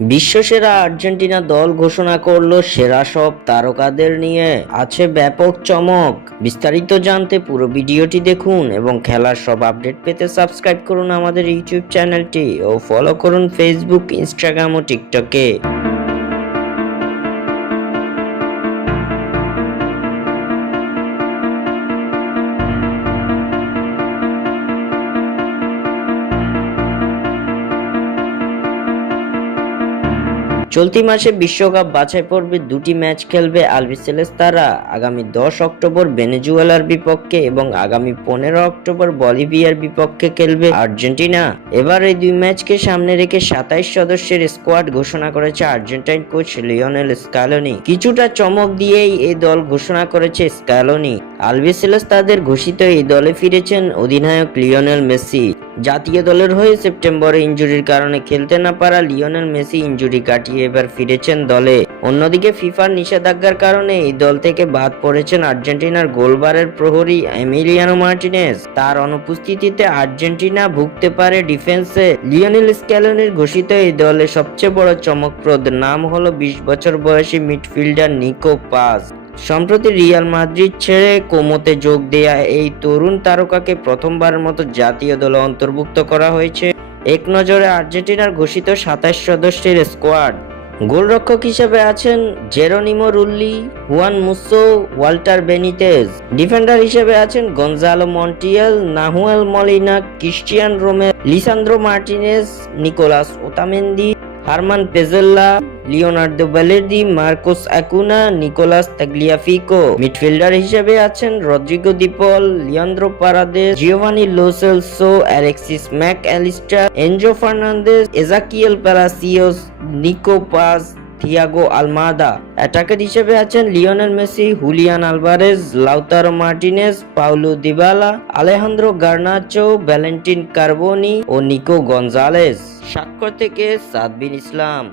বিশ্বসেরা Argentina দল ঘোষণা করলো সেরা সব তারকাদের নিয়ে। আছে ব্যাপক চমক। বিস্তারিত জানতে পুরো ভিডিওটি দেখুন এবং খেলার সব আপডেট পেতে সাবস্ক্রাইব করুন আমাদের ইউটিউব চ্যানেলটি ও ফলো করুন ফেসবুক, ইনস্টাগ্রাম ও টিকটকে। চলতি মাসে বিশ্বকাপ বাছাই পর্বে দুটি ম্যাচ খেলবে আলবিসেলেস্তারা। আগামী 10 অক্টোবর ভেনেজুয়েলার বিপক্ষে এবং আগামী 15 অক্টোবর বলিভিয়ার বিপক্ষে খেলবে আর্জেন্টিনা। এবার এই দুই ম্যাচকে সামনে রেখে 27 সদস্যের স্কোয়াড ঘোষণা করেছে আর্জেন্টাইন কোচ লিওনেল স্কালোনি। কিছুটা চমক দিয়েই এই দল ঘোষণা করেছে স্কালোনি। আলবিসেলেস্তাদের ঘোষিত এই দলে ফিরেছেন অধিনায়ক লিওনেল মেসি। জাতীয় দলের হয়ে সেপ্টেম্বরে ইনজুরির কারণে খেলতে না পারা লিওনেল মেসি ইনজুরি কাটিয়ে এবার ফিরেছেন দলে। অন্যদিকে ফিফার নিষেধাজ্ঞার কারণে এই দল থেকে বাদ পড়েছেন আর্জেন্টিনার গোলবারের প্রহরী এমিলিয়ানো মার্টিনেজ। তার অনুপস্থিতিতে আর্জেন্টিনা ভুগতে পারে ডিফেন্সে। লিওনেল স্ক্যালোনির ঘোষিত এই দলে সবচেয়ে বড় চমকপ্রদ নাম হলো 20 বছর বয়সী মিডফিল্ডার নিকো পাস। সম্প্রতি রিয়াল মাদ্রিদ ছেড়ে কোমোতে যোগ দেয়া এই তরুণ তারকাকে প্রথমবারের মতো জাতীয় দলে অন্তর্ভুক্ত করা হয়েছে। এক নজরে আর্জেন্টিনার ঘোষিত 27 সদস্যের স্কোয়াড। গোলরক্ষক হিসেবে আছেন Geronimo Rulli, Juan Musso, Walter Benitez. Defender হিসেবে আছেন Gonzalo Montiel, Nahuel Molina, Cristian Romero, Lisandro Martinez, Nicolas Otamendi, German Pezzella, Leonardo Balerdi, Marcos Acuna, Nicolas Tagliafico. Midfielder হিসেবে আছেন Rodrigo De Paul, Leandro Paredes, Giovani Lo Celso, Alexis Mac Allister, Enzo Fernandez, Ezequiel Palacios, Nico Paz, Thiago Almada. Attacker হিসেবে আছেন Lionel Messi, Julian Alvarez, Lautaro Martinez, Paulo Dybala, Alejandro Garnacho, Valentin Carboni ও Nico Gonzalez. স্বাক্ষর থেকে সাদ বিন ইসলাম।